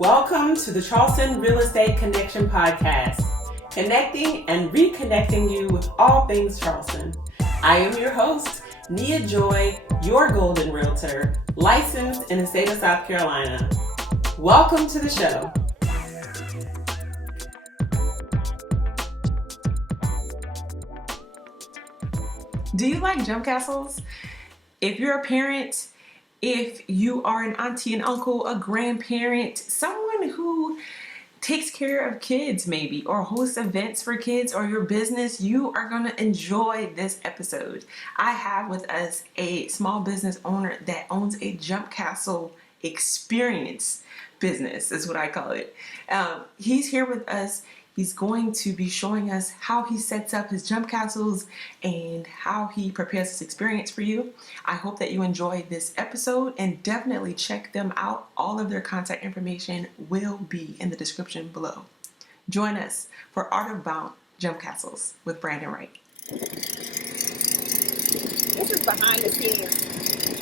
Welcome to the Charleston Real Estate Connection Podcast, connecting and reconnecting you with all things Charleston. I am your host, Nia Joy, your Golden Realtor, licensed in the state of South Carolina. Welcome to the show. Do you like jump castles? If you're a parent, if you are an auntie and uncle, a grandparent, someone who takes care of kids maybe, or hosts events for kids or your business, you are going to enjoy this episode. I have with us a small business owner that owns a jump castle experience business, is what I call it. He's here with us. He's going to be showing us how he sets up his jump castles and how he prepares this experience for you. I hope that you enjoy this episode and definitely check them out. All of their contact information will be in the description below. Join us for Art of Bounce Jump Castles with Brandon Wright. This is behind the scenes.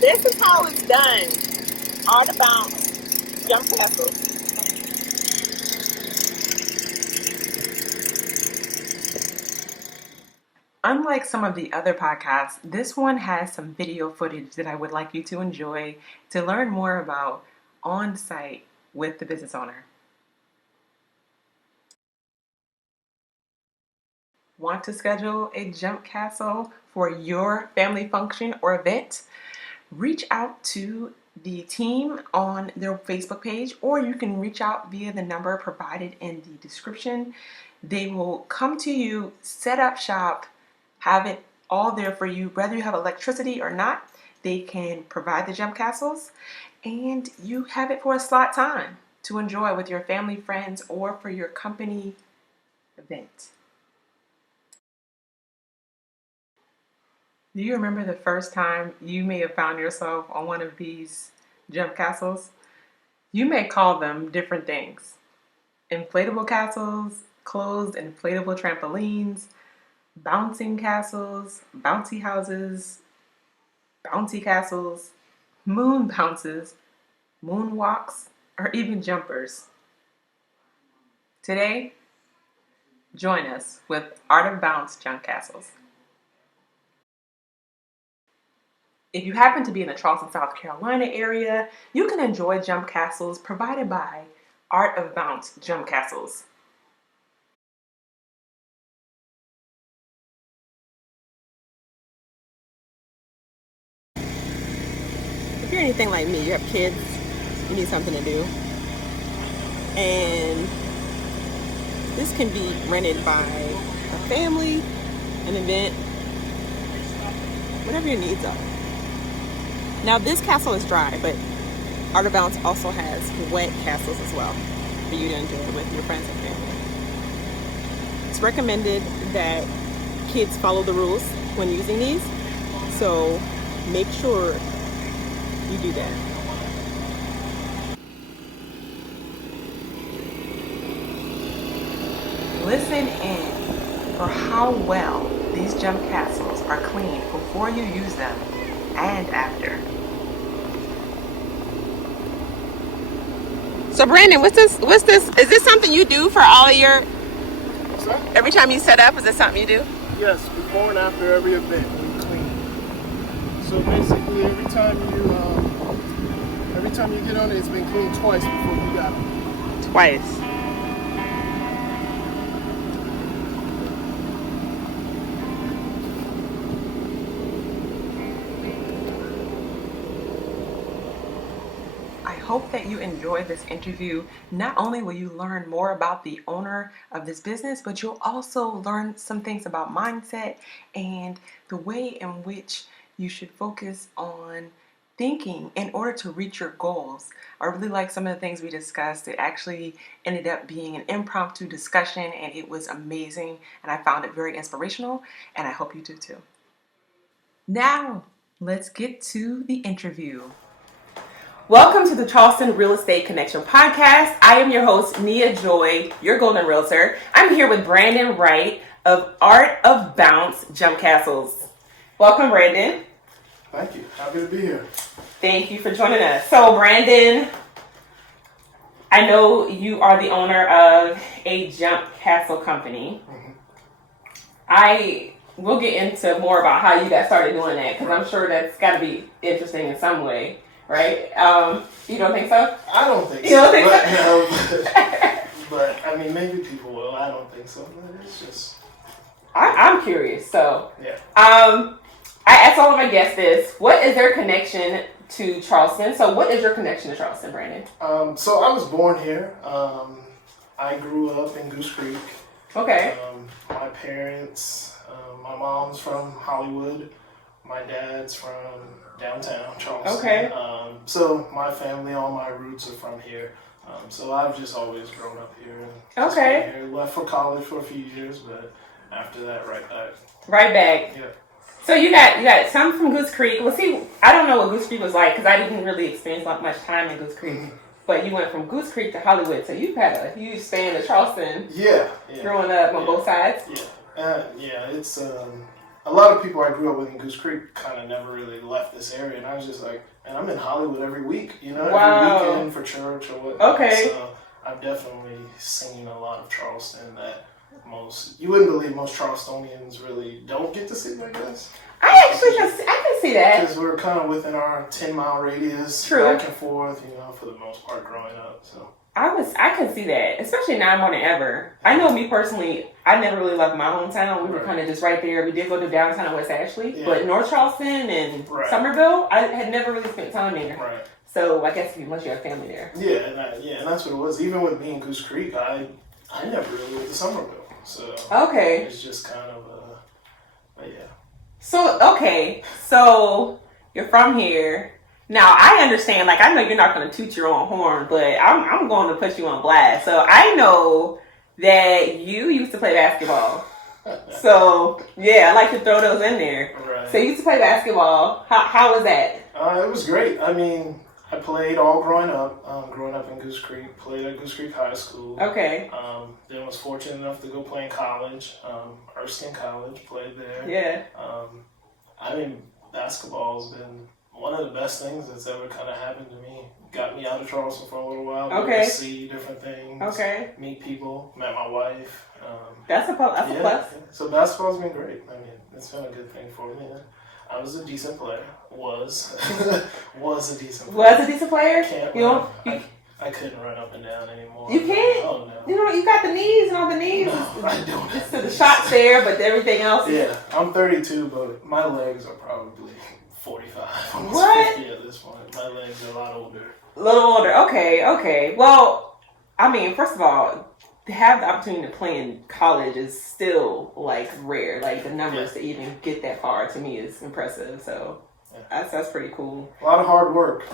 This is how it's done. Art of Bounce Jump Castles. Unlike some of the other podcasts, this one has some video footage that I would like you to enjoy to learn more about on-site with the business owner. Want to schedule a jump castle for your family function or event? Reach out to the team on their Facebook page, or you can reach out via the number provided in the description. They will come to you, set up shop, have it all there for you, whether you have electricity or not. They can provide the jump castles, and you have it for a slot time to enjoy with your family, friends, or for your company event. Do you remember the first time you may have found yourself on one of these jump castles? You may call them different things. Inflatable castles, closed inflatable trampolines, bouncing castles, bouncy houses, bouncy castles, moon bounces, moonwalks, or even jumpers. Today, join us with Art of Bounce Jump Castles. If you happen to be in the Charleston, South Carolina area, you can enjoy jump castles provided by Art of Bounce Jump Castles. If you're anything like me, you have kids, you need something to do. And this can be rented by a family, an event, whatever your needs are. Now this castle is dry, but Art of Bounce also has wet castles as well for you to enjoy with your friends and family. It's recommended that kids follow the rules when using these, so make sure you do that. Listen in for how well these jump castles are cleaned before you use them and after. So Brandon, what's this? Is this something you do for all of your, every time you set up, is this something you do? Yes, before and after every event we clean. So basically every time you get on it, it's been cleaned twice before you got it. Twice. I hope that you enjoy this interview. Not only will you learn more about the owner of this business, but you'll also learn some things about mindset and the way in which you should focus on thinking in order to reach your goals. I really like some of the things we discussed. It actually ended up being an impromptu discussion, and it was amazing, and I found it very inspirational, and I hope you do too. Now, let's get to the interview. Welcome to the Charleston Real Estate Connection Podcast. I am your host, Nia Joy, your Golden Realtor. I'm here with Brandon Wright of Art of Bounce Jump Castles. Welcome, Brandon. Thank you. Happy to be here. Thank you for joining us. So, Brandon, I know you are the owner of a jump castle company. I will get into more about how you got started doing that because I'm sure that's got to be interesting in some way, right? You don't think so? I don't think so. You don't think so? But I mean, maybe people will. I don't think so. But it's just. I'm curious. So, yeah. I asked all of my guests this: what is their connection to Charleston? So, what is your connection to Charleston, Brandon? So I was born here. I grew up in Goose Creek. Okay. My parents, my mom's from Hollywood. My dad's from downtown Charleston. Okay. So my family, all my roots are from here. So I've just always grown up here. And Okay. here. Left for college for a few years, but after that, right back. Right back. Yeah. So you got some from Goose Creek. Well, see, I don't know what Goose Creek was like because I didn't really experience much time in Goose Creek. But you went from Goose Creek to Hollywood, so you've had a huge span of Charleston. Yeah. Growing up on both sides. Yeah. It's a lot of people I grew up with in Goose Creek kind of never really left this area, and I was just like, man, I'm in Hollywood every week, Wow. every weekend for church or whatnot. Okay. So I've definitely seen a lot of Charleston that you wouldn't believe most Charlestonians really don't get to see, I guess. I can see that. Because we're kind of within our 10-mile radius, True. back and forth, for the most part growing up. So I can see that, especially now more than ever. I know me personally, I never really left my hometown. We were kind of just right there. We did go to downtown West Ashley, but North Charleston and Somerville, I had never really spent time there. Right. So I guess unless you have family there. Yeah, and that's what it was. Even with me in Goose Creek, I never really went to Somerville. So okay. It's just kind of but yeah. So you're from here. Now I understand, like I know you're not going to toot your own horn, but I'm going to put you on blast. So I know that you used to play basketball. So yeah, I like to throw those in there. Right. So you used to play basketball. How was that? It was great. I mean, I played all growing up. Growing up in Goose Creek, played at Goose Creek High School. Okay. Then was fortunate enough to go play in college. Erskine College, played there. Yeah. I mean, basketball's been one of the best things that's ever kind of happened to me. Got me out of Charleston for a little while. Okay. To see different things. Okay. Meet people. Met my wife. That's a plus. Yeah. So basketball's been great. I mean, it's been a good thing for me. I was a decent player. Was a decent player. Was a decent player? I couldn't run up and down anymore. You can't? Oh, no. You got the knees and all the knees. No, I don't. Just the shots there, but everything else. Yeah, I'm 32, but my legs are probably 45. Almost What? 50 at this point. My legs are a lot older. A little older. Okay. Well, I mean, first of all, to have the opportunity to play in college is still like rare. Like the numbers to even get that far to me is impressive. So that's pretty cool. A lot of hard work.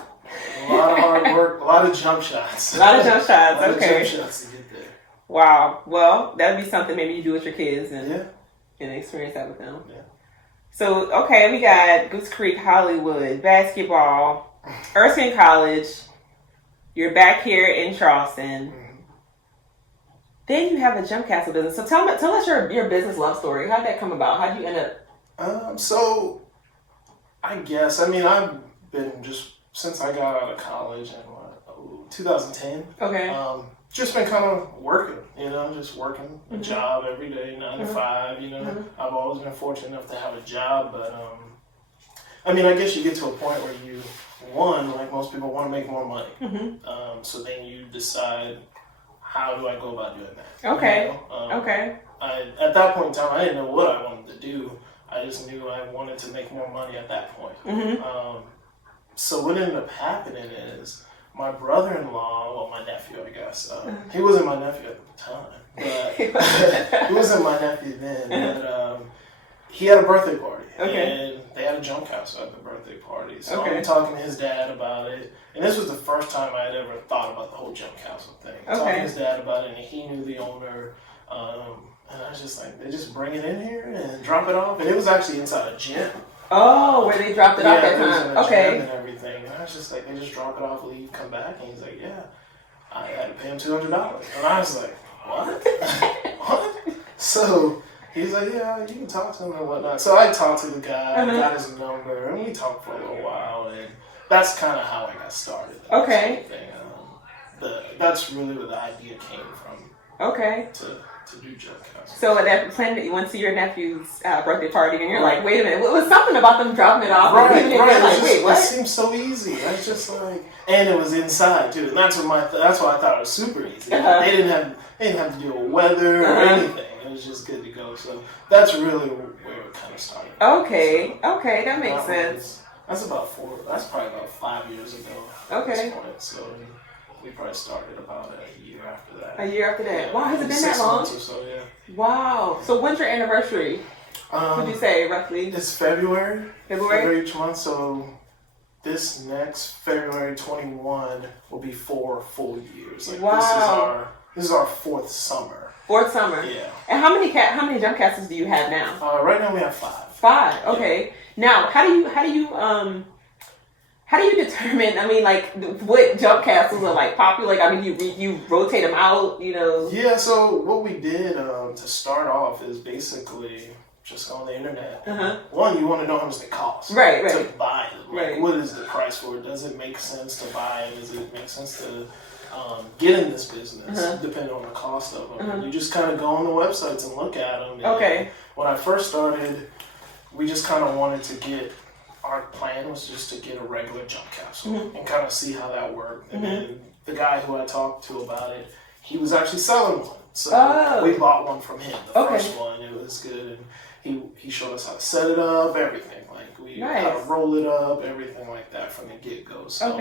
A lot of jump shots. A lot of jump shots. A lot Okay. of jump shots to get there. Wow. Well, that would be something maybe you do with your kids and experience that with them. Yeah. So, okay, we got Goose Creek, Hollywood, basketball, Erskine College. You're back here in Charleston. Then you have a jump castle business. So tell us your business love story. How'd that come about? How'd you end up? So, I guess, I mean, I've been just, since I got out of college in 2010. Okay. Just been kind of working, just working a job every day, 9 to 5, I've always been fortunate enough to have a job, but, I mean, I guess you get to a point where like most people want to make more money. So then you decide, how do I go about doing that? Okay. At that point in time, I didn't know what I wanted to do. I just knew I wanted to make more money at that point. So what ended up happening is my brother-in-law, well, my nephew, I guess. He wasn't my nephew at the time, but he wasn't my nephew then. But he had a birthday party, and they had a jump castle at the birthday party. So I'm talking to his dad about it, and this was the first time I had ever thought about the whole jump castle thing. Talking to his dad about it, and he knew the owner. And I was just like, they just bring it in here and drop it off, and it was actually inside a gym. Oh, where they dropped it off that time. Okay. And everything. And I was just like, they just drop it off, leave, come back. And he's like, yeah, I had to pay him $200. And I was like, what? What? So he's like, yeah, you can talk to him and whatnot. So I talked to the guy, got his number, and we talked for a little while. And that's kind of how I got started. Okay. that's really where the idea came from. Okay. To do jump castles. So at that plan that you went to your nephew's birthday party, and you're like, wait a minute, what was something about them dropping it off? Right. Like, wait, what? It seems so easy. I was just like, and it was inside too, and that's why I thought it was super easy. Uh-huh. They didn't have to deal with weather or anything. It was just good to go. So that's really where it kind of started. Okay, that makes sense. That's probably about 5 years ago. Okay. At this point. So we probably started about a year after that. A year after that. Yeah, Wow, has it been 6 that long? months or so, yeah. Wow. So when's your anniversary? Would you say roughly? It's February. February each month. So this next February 21 will be 4 full years. Like, wow. This is our 4th summer. 4th summer. Yeah. And how many jump castles do you have now? Right now we have 5. 5. Okay. Yeah. Now, how do you determine? I mean, like, what jump castles are like popular? Like, I mean, you rotate them out, you know? Yeah. So what we did to start off is basically just go on the internet. Uh-huh. One, you want to know how much they cost. Right. To buy them. Like, Right. what is the price for it? Does it make sense to buy it? Does it make sense to get in this business? Depending on the cost of them. You just kind of go on the websites and look at them. Okay. When I first started, we just kind of wanted to get. Our plan was just to get a regular jump capsule and kind of see how that worked. And then the guy who I talked to about it, he was actually selling one. So we bought one from him, the first one. It was good. And he showed us how to set it up, everything. Like, how to roll it up, everything like that from the get-go. So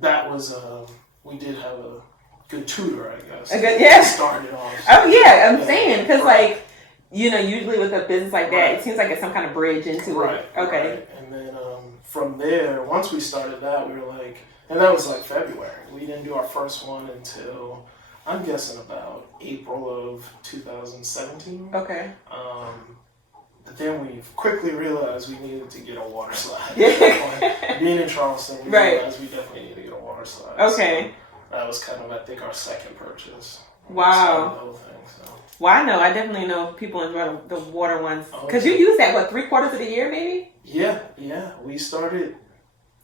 that was, we did have a good tutor, I guess. Yeah. Started off. Oh, yeah, I'm saying, because, like, you know, usually with a business like that, it seems like it's some kind of bridge into it. Okay. Right. And then from there, once we started that, we were like, and that was like February. We didn't do our first one until, I'm guessing, about April of 2017. Okay. But then we quickly realized we needed to get a water slide. Yeah. Being in Charleston, we realized we definitely need to get a water slide. Okay. So that was kind of, I think, our second purchase. Wow. The whole thing, so. Well, I know. I definitely know people enjoy the water ones. Because you use that, 3/4 of the year, maybe? Yeah. We started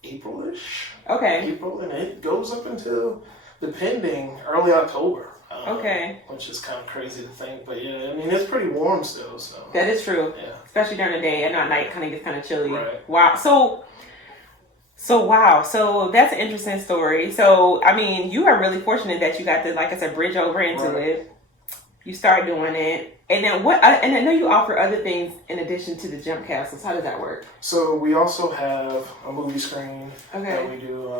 April-ish. Okay. April, and it goes up until, depending, early October. Okay. Which is kind of crazy to think, but yeah, I mean, it's pretty warm still, so. That is true. Yeah. Especially during the day. I know at night kind of gets kind of chilly. Right. Wow. So that's an interesting story. So, I mean, you are really fortunate that you got to, like I said, bridge over into it. You start doing it. And then and I know you offer other things in addition to the jump castles. How does that work? So we also have a movie screen that we do,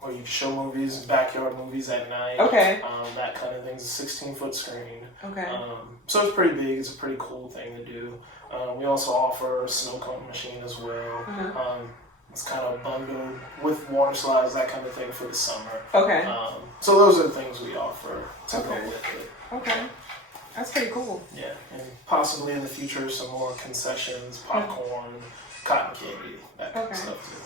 where you show movies, backyard movies at night. Okay. That kind of thing. It's a 16-foot screen. Okay. So it's pretty big. It's a pretty cool thing to do. We also offer a snow cone machine as well. It's kind of bundled with water slides, that kind of thing for the summer. Okay. So those are the things we offer to go with it. Okay. That's pretty cool. Yeah, and possibly in the future some more concessions, popcorn, cotton candy, that kind of stuff too.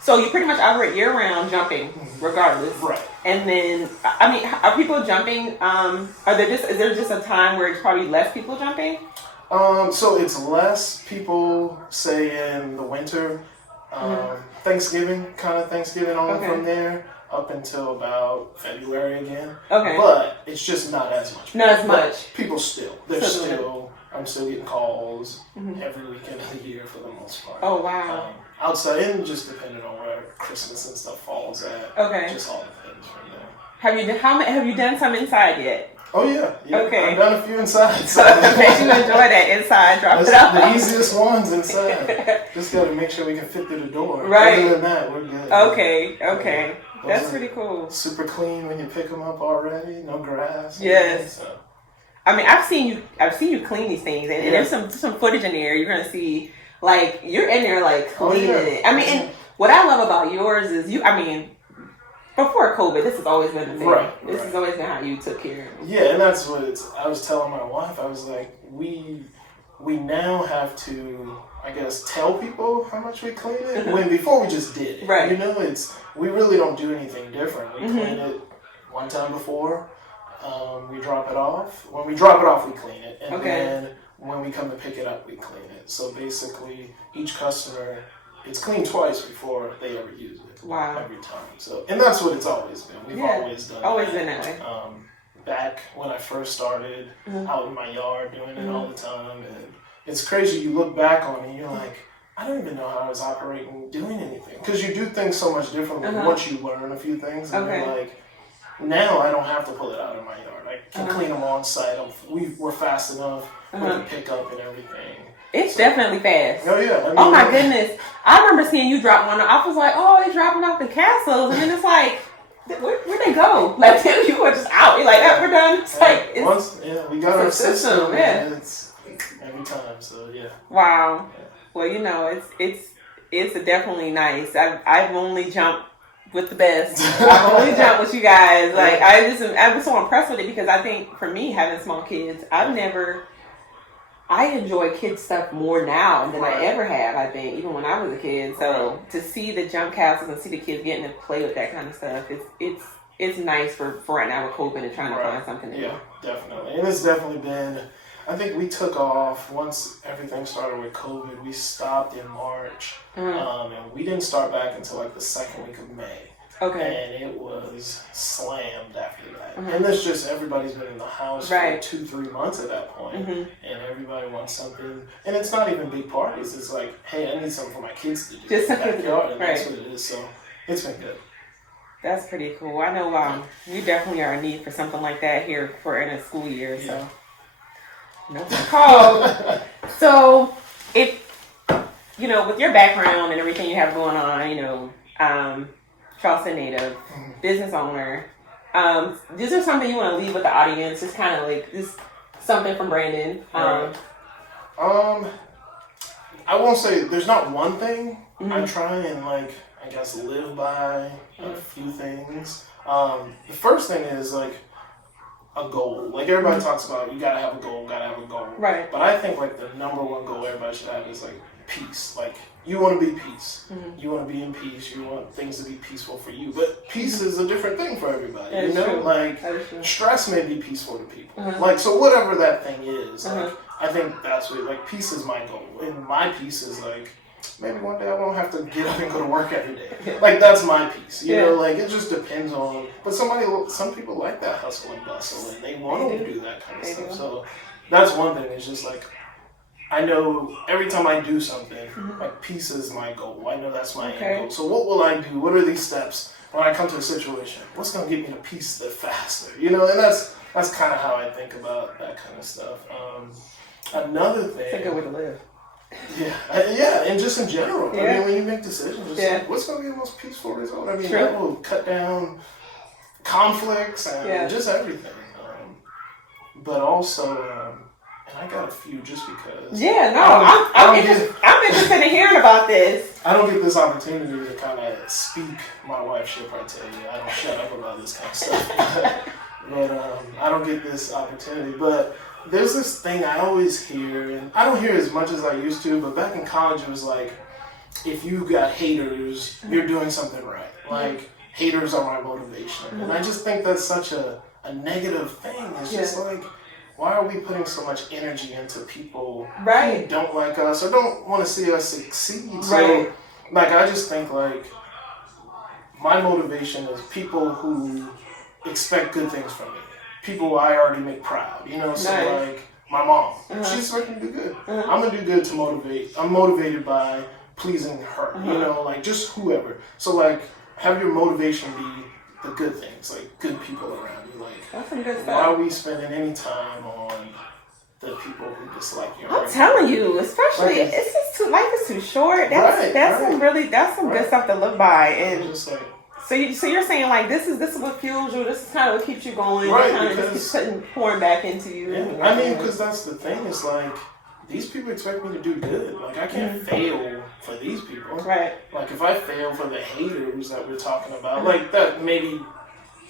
So you pretty much operate year-round jumping, regardless. Right. And then, I mean, are people jumping? Is there just a time where it's probably less people jumping? So it's less people, say, in the winter, Thanksgiving on from there up until about February again. Okay. But it's just not as much. Not as much. People still. I'm still getting calls every weekend of the year for the most part. Oh, wow. Outside, and just depending on where Christmas and stuff falls at. Okay. Just all the things from there. Have you done some inside yet? Oh, yeah. Okay. I've done a few inside. So I bet you enjoy that inside. Drop it off. The easiest ones inside. Just got to make sure we can fit through the door. Right. Other than that, we're good. Okay. That's pretty cool. Super clean when you pick them up already. No grass. Yes. So. I mean, I've seen you clean these things, and there's some footage in there. You're gonna see, like, you're in there like cleaning it. I mean, and what I love about yours is before COVID, this has always been the thing. Right. This has always been how you took care of them. Yeah, and that's what I was telling my wife. I was like, we now have to, I guess, tell people how much we clean it. When before we just did it. Right. We really don't do anything different. We clean it one time before. We drop it off. When we drop it off, we clean it. And then when we come to pick it up, we clean it. So basically, each customer, it's cleaned twice before they ever use it. Wow. every time. So, and that's what it's always been. We've always done always been that way. Back when I first started out in my yard doing it all the time, and it's crazy. You look back on it, and you're like, I don't even know how I was operating, doing anything, because you do things so much differently once you learn a few things, and you're like, now I don't have to pull it out of my yard. I can clean them on site. We're fast enough with the pickup and everything. It's definitely fast. Oh yeah. I mean, oh my goodness! I remember seeing you drop one. I was like, oh, they're dropping off the castles, and then it's like, where'd they go? Like you were just out. You're like, oh, we're done. It's like we got our system. Yeah. It's every time. So yeah. Wow. Yeah. Well, it's definitely nice. I've only jumped with the best. I've only jumped with you guys. Like I was so impressed with it, because I think for me, having small kids, I enjoy kid stuff more now than I ever have, I think, even when I was a kid. So to see the jump castles and see the kids getting to play with that kind of stuff, it's nice for right now with COVID and trying to find something new. Yeah, definitely. And it's definitely been, I think we took off once everything started with COVID. We stopped in March, and we didn't start back until like the second week of May. Okay. And it was slammed after that. And it's just, everybody's been in the house for 2-3 months at that point, and everybody wants something. And it's not even big parties. It's like, hey, I need something for my kids to do just in the backyard, and that's what it is. So it's been good. That's pretty cool. I know we definitely are in need for something like that here for in a school year. So no call. So if with your background and everything you have going on, Charleston native, business owner. Is there something you want to leave with the audience? Just kind of like just something from Brandon. I won't say there's not one thing. I try and I guess live by a few things. The first thing is like a goal. Like everybody talks about, you gotta have a goal, Right. But I think like the number one goal everybody should have is like peace. Like you want to be peace. You want to be in peace. You want things to be peaceful for you. But peace is a different thing for everybody. True. Like stress may be peaceful to people. Like so whatever that thing is. Like I think that's what like peace is my goal. And my peace is like maybe one day I won't have to get up and go to work every day. Like that's my peace. You know, like it just depends on. But some people like that hustle and bustle, and they want to do that kind of stuff. So that's one thing. It's just like I know every time I do something, like peace is my goal. I know that's my end goal. So what will I do? What are these steps when I come to a situation? What's going to get me to peace the faster? And that's kind of how I think about that kind of stuff. Another thing. It's a good way to live. Yeah, and just in general. I mean, when you make decisions, just like, what's going to be the most peaceful result? I mean, that will cut down conflicts and just everything. But also, and I got a few just because. Yeah, no, I'm interested in hearing about this. I don't get this opportunity to kind of speak. My wife, she'll probably tell you, I don't shut up about this kind of stuff. but I don't get this opportunity. But there's this thing I always hear, and I don't hear as much as I used to, but back in college it was like, if you got haters, you're doing something right. Like, haters are my motivation. And I just think that's such a negative thing. It's just like, why are we putting so much energy into people who don't like us or don't want to see us succeed? So, like, I just think, like, my motivation is people who expect good things from me. People I already make proud, So, like, my mom, she's expecting to do good. I'm going to do good to motivate. I'm motivated by pleasing her, like, just whoever. So, like, have your motivation be the good things, like, good people around you. Like, that's some good stuff. Why are we spending any time on the people who dislike you? I'm telling you, especially, it's just life is too short. That's some good stuff to live by. And just like, so you're saying like this is what fuels you. This is kind of what keeps you going. Right, kind of just keeps pouring back into you. Yeah, I mean, because that's the thing. It's like these people expect me to do good. Like I can't fail for these people. Right. Like if I fail for the haters that we're talking about, like that maybe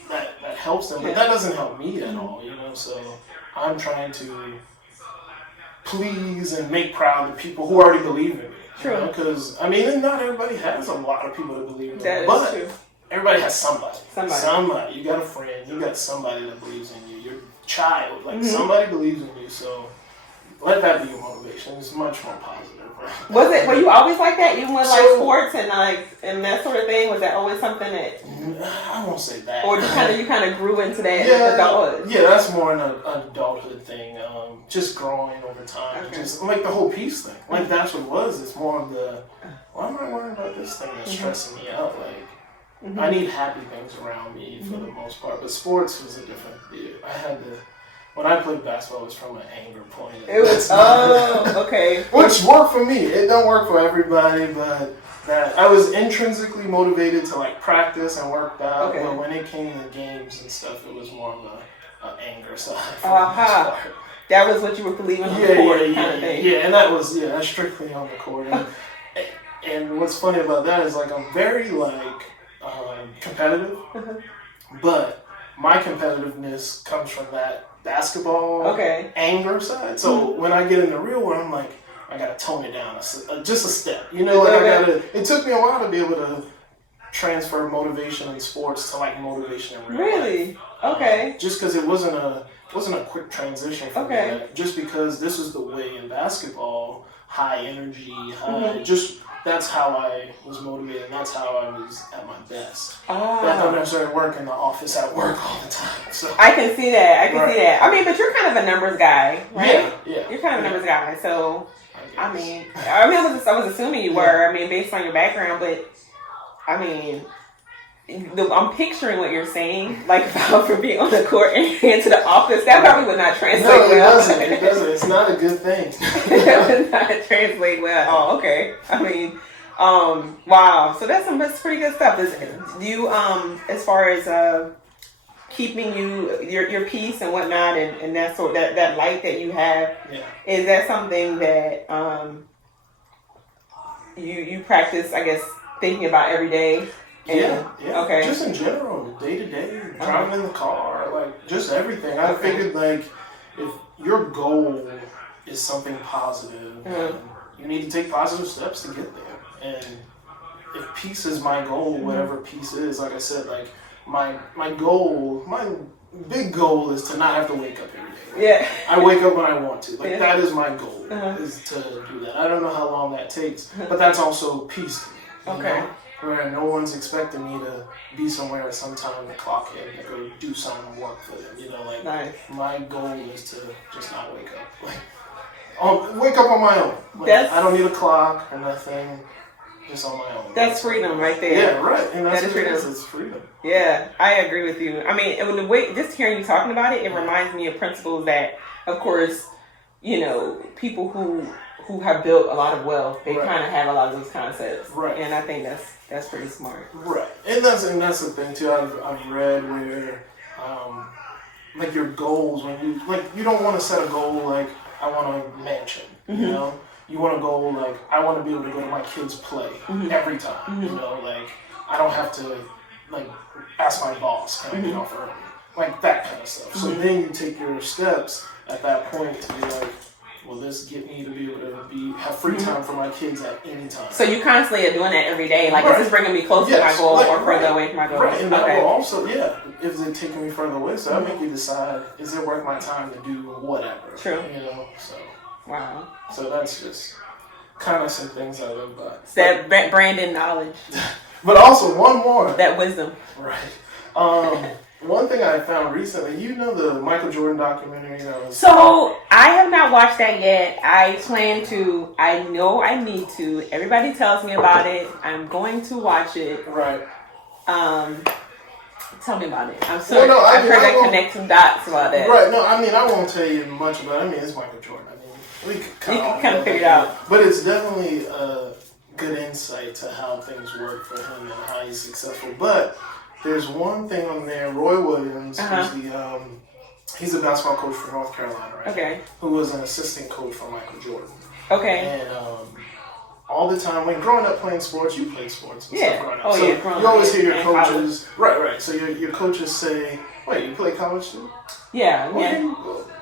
that helps them, but that doesn't help me at all. So I'm trying to please and make proud the people who already believe in me. True. Because I mean, not everybody has a lot of people to believe in them. That is true. Everybody has somebody. You got a friend. You got somebody that believes in you. Your child. Like somebody believes in you. So let that be your motivation. It's much more positive. Right? Were you always like that? Even with like sports and that sort of thing? Was that always something that? I won't say that. Or you kind of grew into that adulthood? Yeah, that's more an adulthood thing. Just growing over time. Okay. Just like the whole peace thing. Like that's what it was. It's more of the why am I worrying about this thing that's stressing me out? Like I need happy things around me for the most part. But sports was a different deal. When I played basketball, it was from an anger point. It was okay. Which worked for me. It don't work for everybody, but that I was intrinsically motivated to like practice and work out. Okay. But when it came to games and stuff, it was more of an anger side. That was what you were believing on the court kind of thing. Yeah, and that's strictly on the court. And what's funny about that is like I'm very like competitive, but my competitiveness comes from that basketball anger side. So when I get in the real world, I'm like, I gotta tone it down just a step. You know, like it took me a while to be able to transfer motivation in sports to like motivation in real life. Really? Okay. Just because it wasn't a quick transition for me. Just because this is the way in basketball, high energy, just that's how I was motivated. And that's how I was at my best. That's when I started working in the office at work all the time. So I can see that. See that. I mean, but you're kind of a numbers guy, right? Yeah. You're kind of a numbers guy. So I was assuming you were. I mean, based on your background, but I mean, I'm picturing what you're saying, like about for being on the court and into the office. That probably would not translate well. It doesn't. It's not a good thing. It would not translate well at all. Okay. I mean, wow. So that's pretty good stuff. Do you, as far as keeping your peace and whatnot, and that sort that light that you have, is that something that you practice? I guess thinking about every day. Yeah. Okay. Just in general, day to day, driving in the car, like just everything. I figured like if your goal is something positive, you need to take positive steps to get there. And if peace is my goal, whatever peace is, like I said, like my big goal is to not have to wake up every day. Yeah. I wake up when I want to. Like that is my goal, is to do that. I don't know how long that takes, but that's also peace to me. Okay. Know? Where no one's expecting me to be somewhere at some time to clock in and go do something work for them. You know, like my goal is to just not wake up. Like, wake up on my own. Like, I don't need a clock or nothing. Just on my own. That's freedom right there. Yeah, right. And that's what freedom. It is. It's freedom. Yeah, I agree with you. I mean, the way just hearing you talking about it, it reminds me of principles that, of course, you know, people who have built a lot of wealth, they kind of have a lot of those concepts. Right. And I think that's pretty smart. Right. And that's the thing too. I've read where like your goals, when you don't want to set a goal like I want a mansion, you know? You want to go like I want to be able to go to my kids' play every time. You know, like I don't have to like ask my boss can I get off early, like that kind of stuff. So then you take your steps at that point to be like, will this get me to be able to have free time for my kids at any time? So you constantly are doing that every day. Like, is this bringing me closer to my goal or further away from my goal? Right, and that will also, is it taking me further away? So that make you decide, is it worth my time to do whatever? True. You know, so. Wow. So that's just kind of some things I live by. It's that branding knowledge. But also one more. That wisdom. Right. One thing I found recently, you know the Michael Jordan documentary? So, I have not watched that yet. I plan to. I know I need to. Everybody tells me about it. I'm going to watch it. Right. Tell me about it. I'm sorry. I've heard that connect some dots about that. Right. No, I mean, I won't tell you much about it. I mean, it's Michael Jordan. I mean, we can kind of figure it out. But it's definitely a good insight to how things work for him and how he's successful. But there's one thing on there. Roy Williams, he's a basketball coach for North Carolina, right? Okay. Who was an assistant coach for Michael Jordan. Okay. And all the time, when growing up playing sports, you played sports and stuff growing up. So you always hear your coaches, right. So your coaches say, "Wait, you play college too?" Yeah.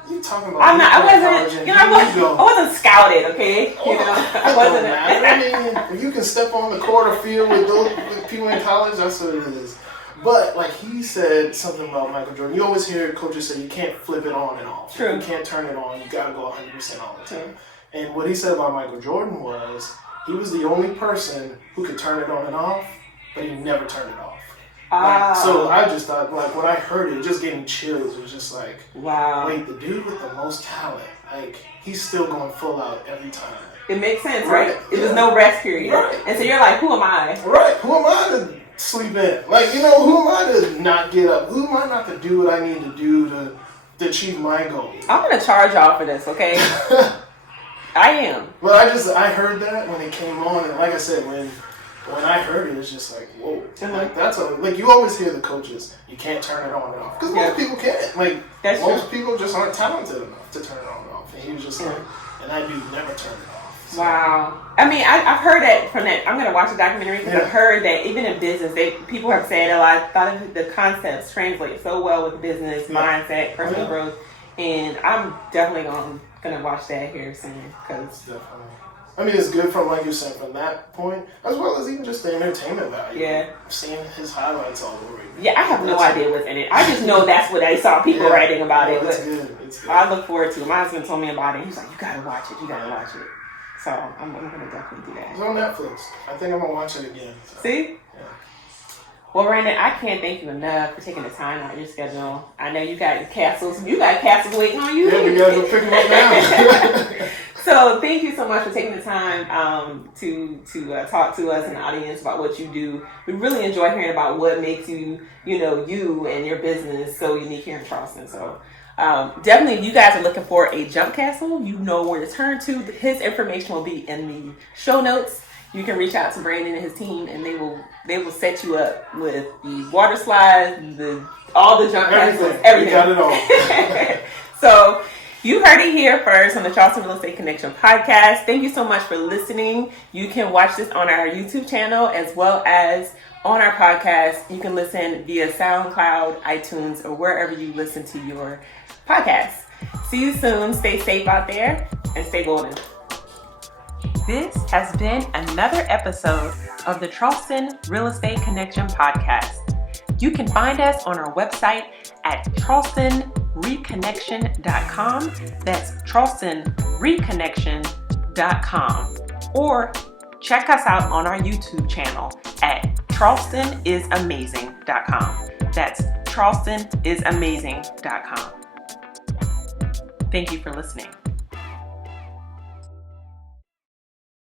You talking about? I wasn't scouted. Okay. I wasn't. I mean, you can step on the court or field with people in college. That's what it is. But like he said something about Michael Jordan. You always hear coaches say you can't flip it on and off. True. You can't turn it on. You got to go 100% all the time. And what he said about Michael Jordan was he was the only person who could turn it on and off, but he never turned it off. Like, so I just thought, like, when I heard it just gave me chills. It was just like, wow. Wait, the dude with the most talent, like, he's still going full out every time. It makes sense, right? There's no rest period. Right. And so you're like, who am I? Right. Who am I to sleep in? Like, you know, who am I to not get up? Who am I not to do what I need to do to achieve my goal? I'm going to charge y'all for this, okay? I am. But I heard that when it came on, and like I said, when I heard it, it's just like, whoa. Like, like, you always hear the coaches, you can't turn it on and off. Because most people can't. Like, most people just aren't talented enough to turn it on and off. And he was just like, and that dude never turned it off. So. Wow. I mean, I've heard that from that. I'm going to watch the documentary because I've heard that even in business, people have said, I thought of the concepts translate so well with business, mindset, personal growth. And I'm definitely going to watch that here soon. Definitely. I mean, it's good from, like you said, from that point, as well as even just the entertainment value. Yeah. Seeing his highlights all over again. Yeah, I have no idea what's in it. I just know that's what I saw people writing about it. It's but good. It's good. I look forward to it. My husband told me about it. He's like, you got to watch it. You got to watch it. So I'm going to definitely do that. It's on Netflix. I think I'm going to watch it again. So. See? Yeah. Well, Brandon, I can't thank you enough for taking the time out of your schedule. I know you got castles. You got castles waiting on you. Yeah, we got to go pick them up now. So thank you so much for taking the time to talk to us and the audience about what you do. We really enjoy hearing about what makes you, you and your business so unique here in Charleston. So definitely, if you guys are looking for a jump castle, you know where to turn to. His information will be in the show notes. You can reach out to Brandon and his team, and they will set you up with the water slides, all the jump castles, everything. We got it all. So you heard it here first on the Charleston Real Estate Connection podcast. Thank you so much for listening. You can watch this on our YouTube channel as well as on our podcast. You can listen via SoundCloud, iTunes, or wherever you listen to your podcasts. See you soon. Stay safe out there and stay golden. This has been another episode of the Charleston Real Estate Connection podcast. You can find us on our website at charlestonreconnection.com. That's charlestonreconnection.com. Or check us out on our YouTube channel at charlestonisamazing.com. That's charlestonisamazing.com. Thank you for listening.